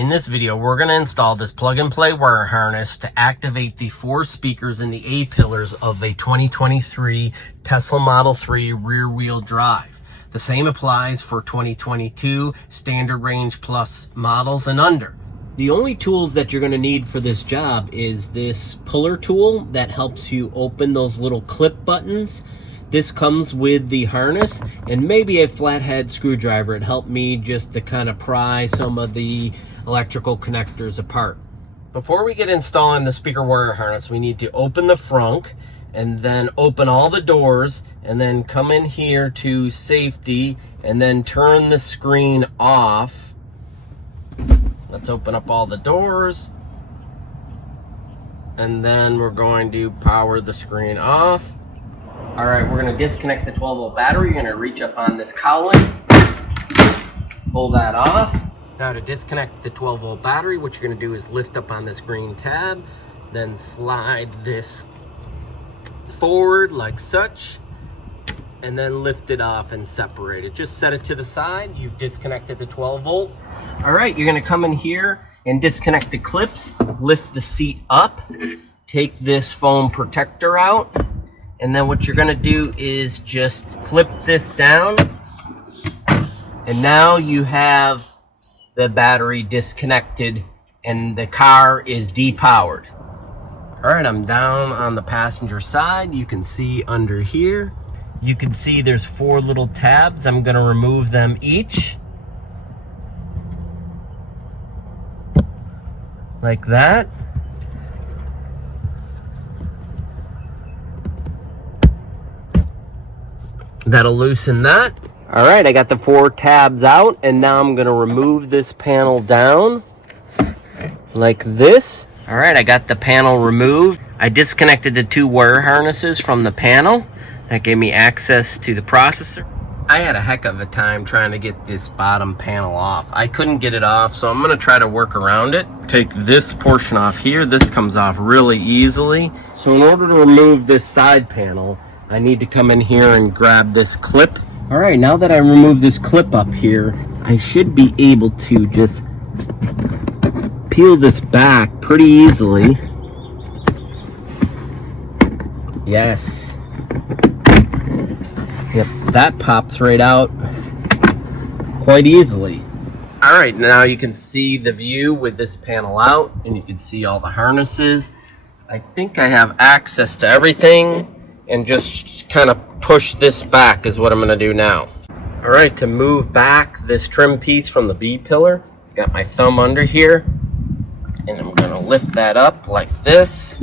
In this video, we're going to install this plug-and-play wire harness to activate the 4 speakers in the A-pillars of a 2023 Tesla Model 3 rear-wheel drive. The same applies for 2022 Standard Range Plus models and under. The only tools that you're going to need for this job is this puller tool that helps you open those little clip buttons. This comes with the harness, and maybe a flathead screwdriver. It helped me just to kind of pry some of the electrical connectors apart. Before we get installing the speaker wire harness, we need to open the frunk and then open all the doors and then come in here to safety and then turn the screen off. Let's open up all the doors, and then we're going to power the screen off. All right, we're going to disconnect the 12-volt battery. You're going to reach up on this cowling, pull that off. Now to disconnect the 12-volt battery, what you're going to do is lift up on this green tab, then slide this forward like such, and then lift it off and separate it. Just set it to the side. You've disconnected the 12-volt. All right, you're going to come in here and disconnect the clips, lift the seat up, take this foam protector out, and then what you're going to do is just flip this down, and now you have the battery disconnected and the car is depowered. All right, I'm down on the passenger side. You can see under here, you can see there's 4 little tabs. I'm going to remove them each like that. That'll loosen that. All right, I got the 4 tabs out, and now I'm gonna remove this panel down like this. All right, I got the panel removed. I disconnected the 2 wire harnesses from the panel. That gave me access to the processor. I had a heck of a time trying to get this bottom panel off. I couldn't get it off, so I'm gonna try to work around it. Take this portion off here. This comes off really easily. So in order to remove this side panel, I need to come in here and grab this clip. All right, now that I remove this clip up here, I should be able to just peel this back pretty easily. Yes. Yep, that pops right out quite easily. All right, now you can see the view with this panel out, and you can see all the harnesses. I think I have access to everything, and just kind of push this back is what I'm gonna do now. All right, to move back this trim piece from the B pillar, I got my thumb under here, and I'm gonna lift that up like this.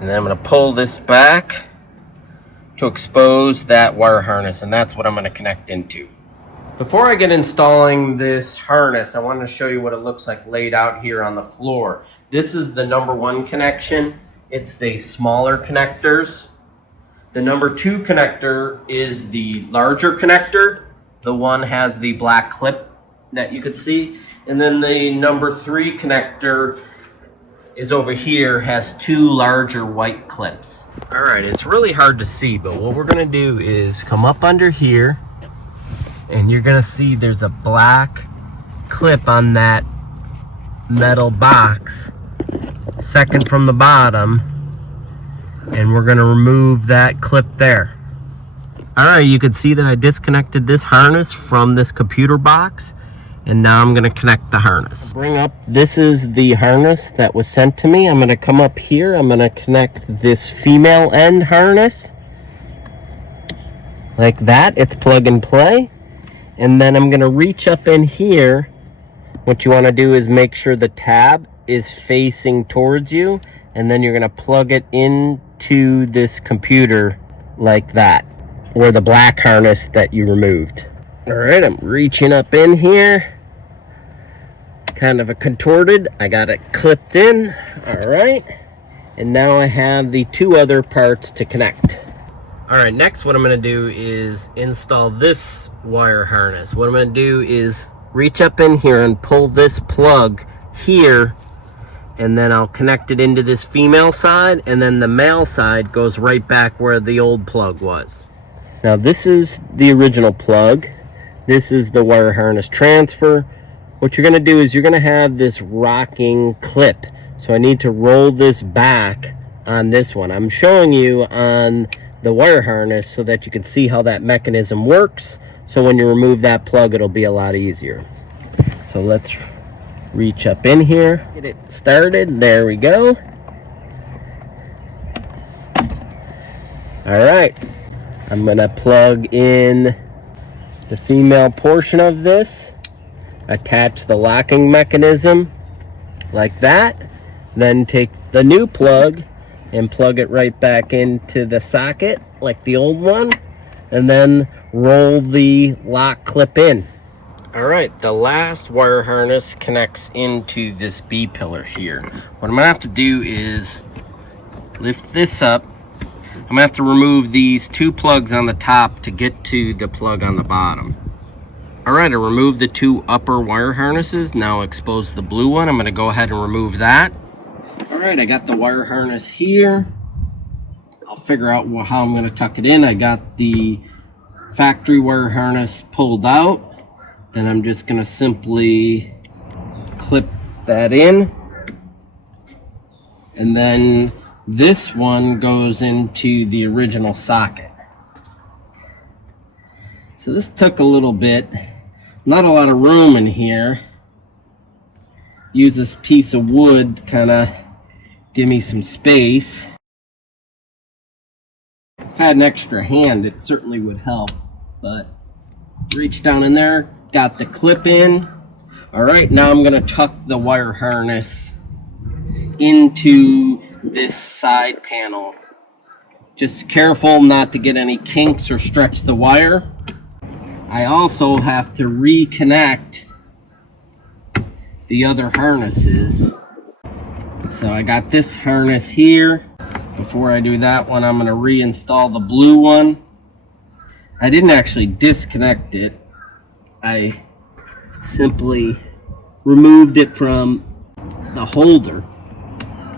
And then I'm gonna pull this back to expose that wire harness, and that's what I'm gonna connect into. Before I get installing this harness, I wanted to show you what it looks like laid out here on the floor. This is the number 1 connection. It's the smaller connectors. The number 2 connector is the larger connector. The one has the black clip that you could see. And then the number 3 connector is over here, has 2 larger white clips. All right, it's really hard to see, but what we're gonna do is come up under here, and you're gonna see there's a black clip on that metal box, second from the bottom, and we're going to remove that clip there. All right, you can see that I disconnected this harness from this computer box, and now I'm going to connect the harness. Bring up, this is the harness that was sent to me. I'm going to come up here, I'm going to connect this female end harness like that. It's plug and play, and then I'm going to reach up in here. What you want to do is make sure the tab is facing towards you, and then you're going to plug it into this computer like that, or the black harness that you removed. All right, I'm reaching up in here. It's kind of a contorted. I got it clipped in. All right, and now I have the 2 other parts to connect. All right, next what I'm going to do is install this wire harness. What I'm going to do is reach up in here and pull this plug here, and then I'll connect it into this female side, and then the male side goes right back where the old plug was. Now this is the original plug. This is the wire harness transfer. what you're going to do is you're going to have this rocking clip. So I need to roll this back on this one. I'm showing you on the wire harness so that you can see how that mechanism works. So when you remove that plug, it'll be a lot easier. So let's reach up in here, get it started. There we go. All right, I'm gonna plug in the female portion of this, attach the locking mechanism like that, then take the new plug and plug it right back into the socket like the old one, and then roll the lock clip in. All right, the last wire harness connects into this B pillar here. What I'm gonna have to do is lift this up. I'm gonna have to remove these two plugs on the top to get to the plug on the bottom. All right, I removed the two upper wire harnesses. Now expose the blue one. I'm gonna go ahead and remove that. All right, I got the wire harness here. I'll figure out how I'm gonna tuck it in. I got the factory wire harness pulled out. Then I'm just gonna simply clip that in. And then this one goes into the original socket. So this took a little bit. Not a lot of room in here. Use this piece of wood to kind of give me some space. If I had an extra hand, it certainly would help. But reach down in there. Got the clip in. All right, now I'm gonna tuck the wire harness into this side panel. Just careful not to get any kinks or stretch the wire. I also have to reconnect the other harnesses. So I got this harness here. Before I do that one, I'm gonna reinstall the blue one. I didn't actually disconnect it. I simply removed it from the holder.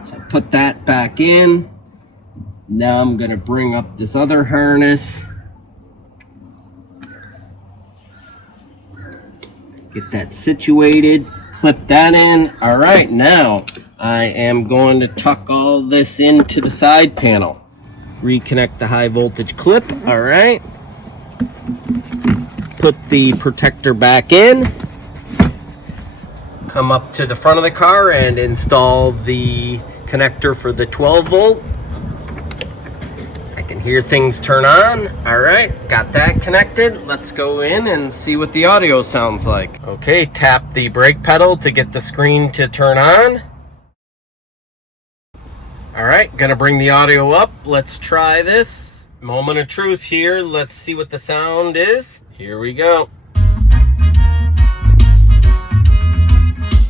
So I put that back in. Now I'm gonna bring up this other harness. Get that situated, clip that in. All right, now I am going to tuck all this into the side panel. Reconnect the high voltage clip, all right. Put the protector back in, come up to the front of the car and install the connector for the 12 volt. I can hear things turn on. All right, got that connected. Let's go in and see what the audio sounds like. Okay, tap the brake pedal to get the screen to turn on. All right, gonna bring the audio up. Let's try this. Moment of truth here. Let's see what the sound is. Here we go.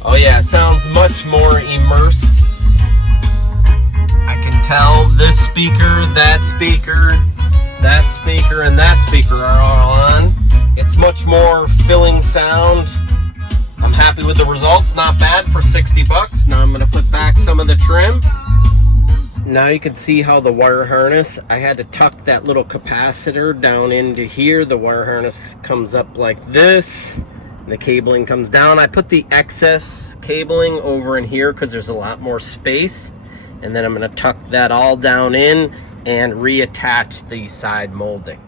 Oh yeah, it sounds much more immersed. I can tell this speaker, that speaker, that speaker, and that speaker are all on. It's much more filling sound. I'm happy with the results. Not bad for 60 bucks. Now I'm gonna put back some of the trim. Now you can see how the wire harness, I had to tuck that little capacitor down into here. The wire harness comes up like this, and the cabling comes down. I put the excess cabling over in here because there's a lot more space. And then I'm gonna tuck that all down in and reattach the side molding.